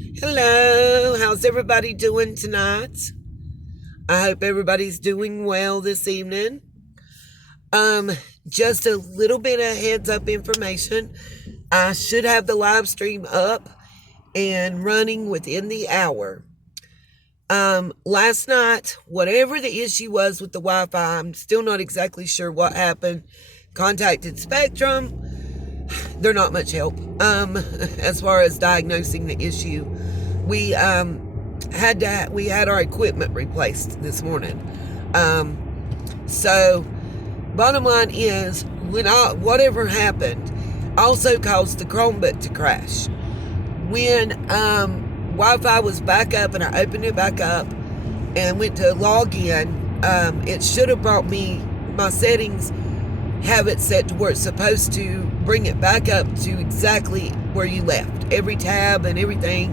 Hello, how's everybody doing tonight? I hope everybody's doing well this evening. Um, just a little bit of heads up information. I should have the live stream up and running within the hour. Last night, whatever the issue was with the Wi-Fi, I'm still not exactly sure what happened. Contacted Spectrum. They're not much help. As far as diagnosing the issue. We had our equipment replaced this morning. So bottom line is, whatever happened also caused the Chromebook to crash. When Wi-Fi was back up and I opened it back up and went to log in, it should have brought me my settings, have it set to where it's supposed to bring it back up to exactly where you left. Every tab and everything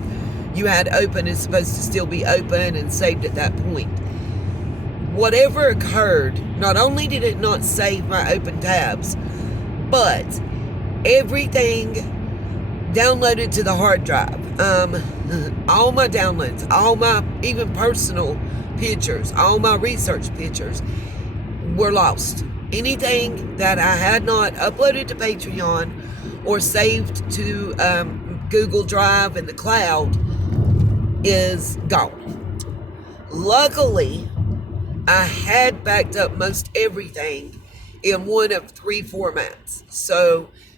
you had open is supposed to still be open and saved at that point. Whatever occurred, not only did it not save my open tabs, but everything downloaded to the hard drive. All my downloads, all my even personal pictures, all my research pictures were lost. Anything that I had not uploaded to Patreon or saved to Google Drive in the cloud is gone. Luckily, I had backed up most everything in one of 3 formats.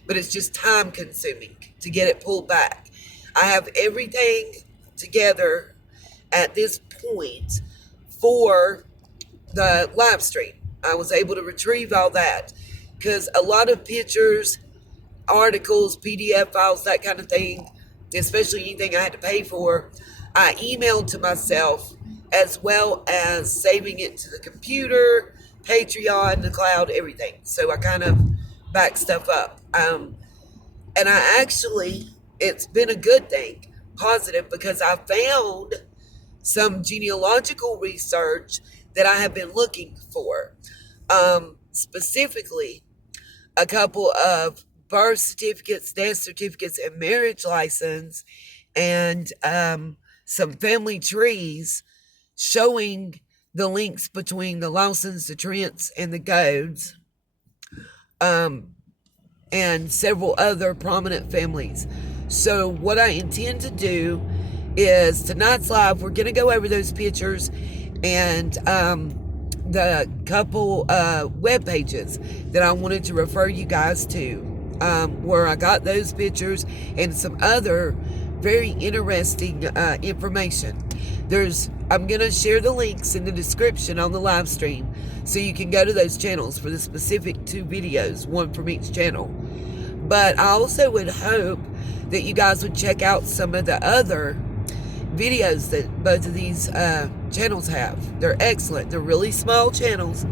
But it's just time consuming to get it pulled back. I have everything together at this point for the live stream. I was able to retrieve all that because a lot of pictures, articles, PDF files, that kind of thing, especially anything I had to pay for, I emailed to myself, as well as saving it to the computer, Patreon, the cloud, everything. So I kind of backed stuff up. And it's been a good thing, positive, because I found some genealogical research that I have been looking for. Specifically, a couple of birth certificates, death certificates, and marriage license, and some family trees showing the links between the Lawsons, the Trents, and the Goads, and several other prominent families. So what I intend to do is tonight's live, we're going to go over those pictures and the couple web pages that I wanted to refer you guys to, where I got those pictures and some other very interesting information. I'm going to share the links in the description on the live stream so you can go to those channels for the specific 2 videos, one from each channel. But I also would hope that you guys would check out some of the other videos that both of these channels have. They're excellent. They're really small channels,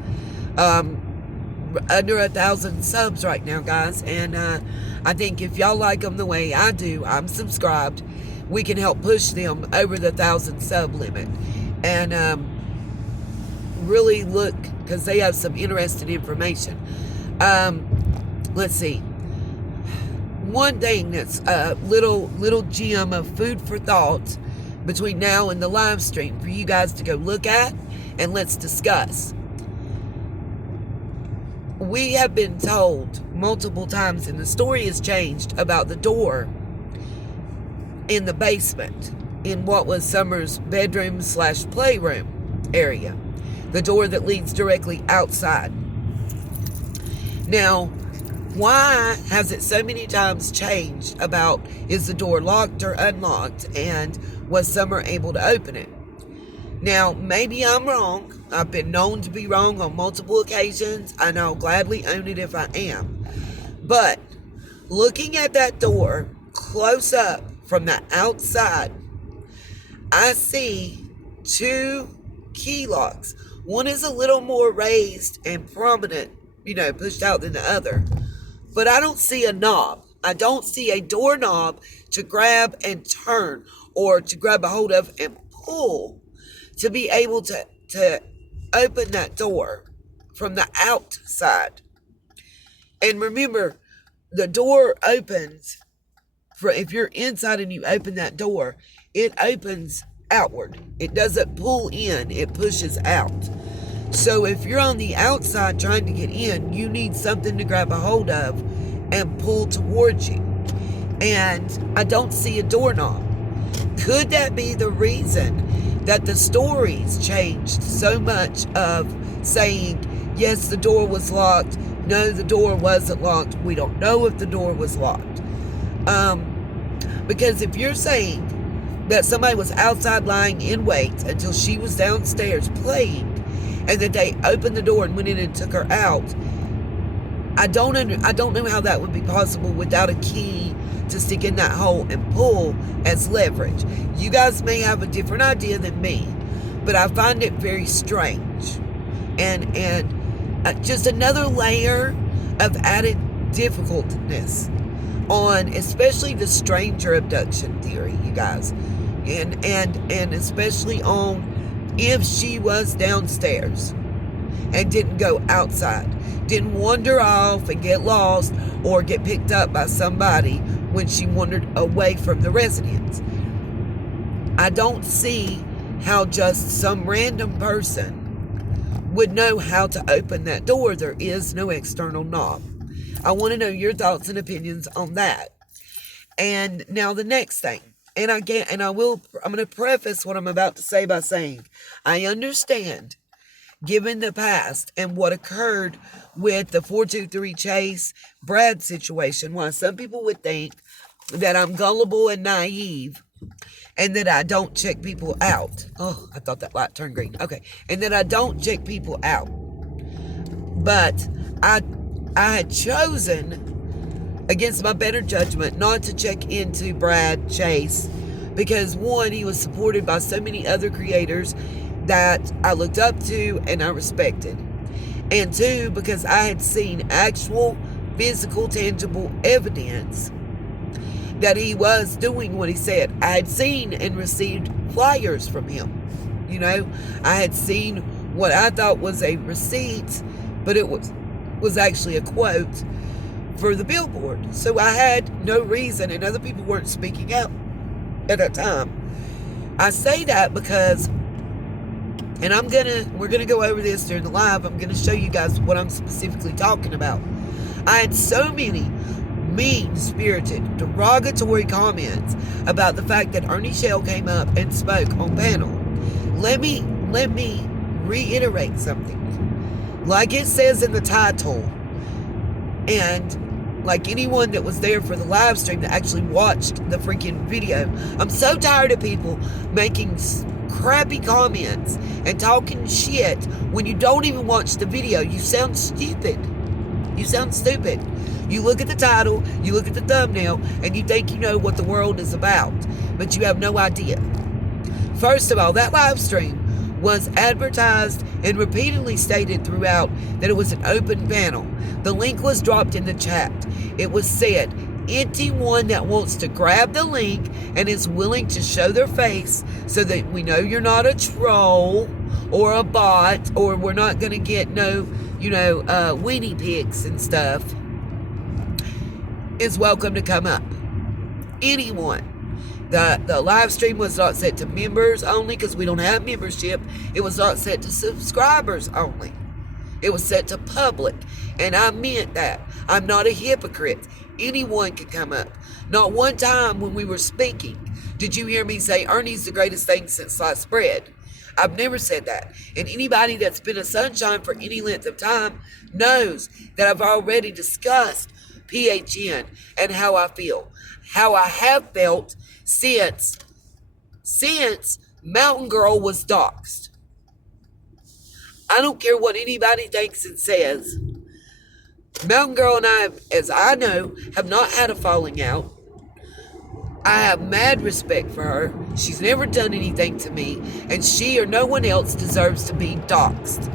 under 1,000 subs right now, guys, and I think if y'all like them the way I do, I'm subscribed, we can help push them over the 1,000 sub limit, and really look, because they have some interesting information. Let's see. One thing that's a little gem of food for thought between now and the live stream for you guys to go look at and let's discuss. We have been told multiple times, and the story has changed, about the door in the basement in what was Summer's bedroom/playroom area. The door that leads directly outside. Now, why has it so many times changed about is the door locked or unlocked, and was Summer able to open it? Now, maybe I'm wrong. I've been known to be wrong on multiple occasions, and I'll gladly own it if I am. But looking at that door close up from the outside, I see 2 key locks. One is a little more raised and prominent, pushed out than the other. But I don't see a knob. I don't see a doorknob to grab and turn, or to grab a hold of and pull to be able to open that door from the outside. And remember, the door opens if you're inside and you open that door, it opens outward. It doesn't pull in, it pushes out. So if you're on the outside trying to get in, you need something to grab a hold of and pull towards you. And I don't see a doorknob. Could that be the reason that the stories changed so much of saying, yes, the door was locked, no, the door wasn't locked, we don't know if the door was locked? Because if you're saying that somebody was outside lying in wait until she was downstairs playing, and that they opened the door and went in and took her out, I don't know how that would be possible without a key to stick in that hole and pull as leverage. You guys may have a different idea than me, but I find it very strange. And just another layer of added difficultness on especially the stranger abduction theory, you guys. And especially on if she was downstairs and didn't go outside, didn't wander off and get lost or get picked up by somebody when she wandered away from the residence. I don't see how just some random person would know how to open that door. There is no external knob. I want to know your thoughts and opinions on that. And now the next thing, I'm going to preface what I'm about to say by saying, I understand, given the past and what occurred with the 423 Chase Brad situation, why some people would think that I'm gullible and naive and that I don't check people out. Oh, I thought that light turned green. Okay. And that I don't check people out. But I had chosen, against my better judgment, not to check into Brad Chase because, one, he was supported by so many other creators that I looked up to and I respected. And two, because I had seen actual physical, tangible evidence that he was doing what he said. I had seen and received flyers from him. You know, I had seen what I thought was a receipt, but it was actually a quote for the billboard. So I had no reason, and other people weren't speaking out at that time. I say that because, and we're gonna go over this during the live. I'm gonna show you guys what I'm specifically talking about. I had so many mean-spirited, derogatory comments about the fact that Ernie Shell came up and spoke on panel. Let me reiterate something. Like it says in the title, and like anyone that was there for the live stream that actually watched the freaking video, I'm so tired of people making crappy comments and talking shit when you don't even watch the video. You sound stupid. You sound stupid. You look at the title, you look at the thumbnail, and you think you know what the world is about, but you have no idea. First of all, that live stream was advertised and repeatedly stated throughout that it was an open panel. The link was dropped in the chat. It was said, anyone that wants to grab the link and is willing to show their face so that we know you're not a troll or a bot, or we're not going to get weenie pics and stuff, is welcome to come up. Anyone. The live stream was not set to members only because we don't have membership. It was not set to subscribers only. It was set to public. And I meant that. I'm not a hypocrite. Anyone can come up. Not one time when we were speaking did you hear me say Ernie's the greatest thing since sliced bread. I've never said that. And anybody that's been a sunshine for any length of time knows that I've already discussed PHN and how I feel. How I have felt since Mountain Girl was doxxed. I don't care what anybody thinks and says. Mountain Girl and I, as I know, have not had a falling out. I have mad respect for her. She's never done anything to me, and she or no one else deserves to be doxxed.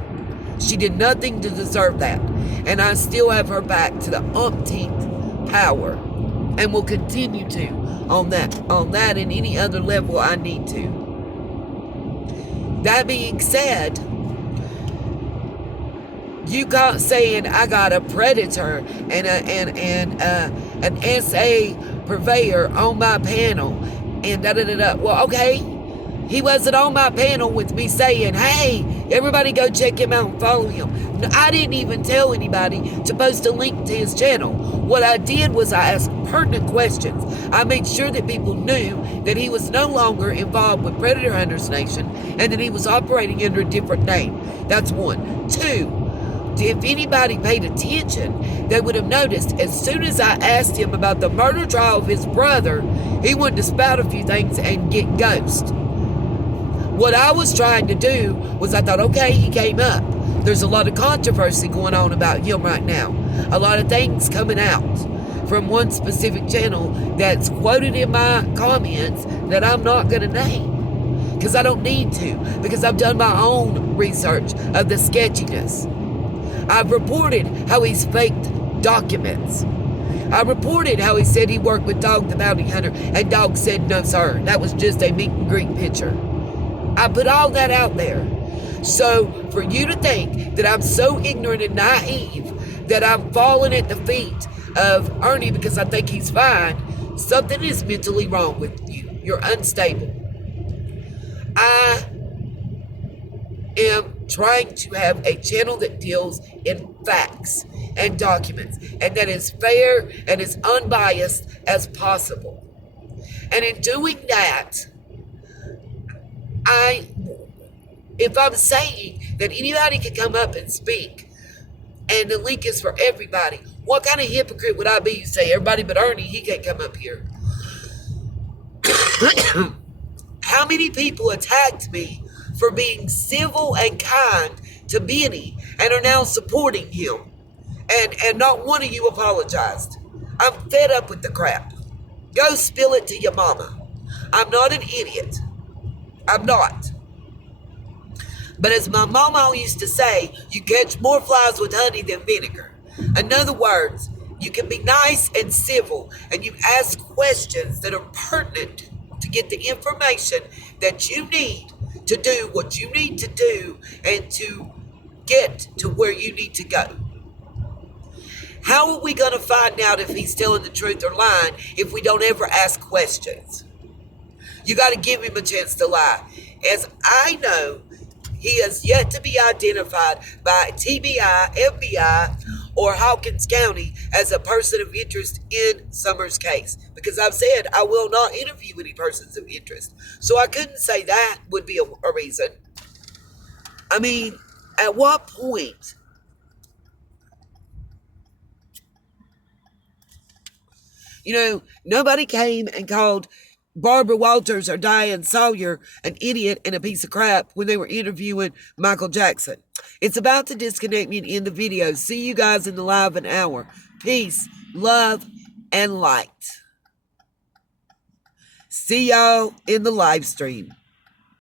She did nothing to deserve that, and I still have her back to the umpteenth power, and will continue to on that and any other level I need to. That being said, You got saying I got a predator and an SA purveyor on my panel and da da da da. Well, okay, he wasn't on my panel with me saying, "Hey, everybody go check him out and follow him." No, I didn't even tell anybody to post a link to his channel. What I did was I asked pertinent questions. I made sure that people knew that he was no longer involved with Predator Hunters Nation and that he was operating under a different name. That's one. Two, if anybody paid attention, they would have noticed as soon as I asked him about the murder trial of his brother, he wanted to spout a few things and get ghost. What I was trying to do was I thought, okay, he came up. There's a lot of controversy going on about him right now. A lot of things coming out from one specific channel that's quoted in my comments that I'm not going to name because I don't need to, because I've done my own research of the sketchiness. I've reported how he's faked documents. I reported how he said he worked with Dog the Bounty Hunter, and Dog said, no, sir, that was just a meet and greet picture. I put all that out there. So for you to think that I'm so ignorant and naive that I'm falling at the feet of Ernie because I think he's fine, something is mentally wrong with you. You're unstable. I am trying to have a channel that deals in facts and documents and that is fair and as unbiased as possible. And in doing that, if I'm saying that anybody can come up and speak and the link is for everybody, what kind of hypocrite would I be? You say everybody but Ernie, he can't come up here. How many people attacked me for being civil and kind to Benny and are now supporting him? And not one of you apologized. I'm fed up with the crap. Go spill it to your mama. I'm not an idiot. I'm not. But as my mama used to say, you catch more flies with honey than vinegar. In other words, you can be nice and civil and you ask questions that are pertinent to get the information that you need to do what you need to do and to get to where you need to go. How are we going to find out if he's telling the truth or lying if we don't ever ask questions? You got to give him a chance to lie. As I know, he has yet to be identified by TBI, FBI, or Hawkins County as a person of interest in Summers' case. Because I've said I will not interview any persons of interest. So I couldn't say that would be a reason. I mean, at what point? You know, nobody came and called Barbara Walters or Diane Sawyer an idiot and a piece of crap when they were interviewing Michael Jackson. It's about to disconnect me and end the video. See you guys in the live an hour. Peace, love, and light. See y'all in the live stream.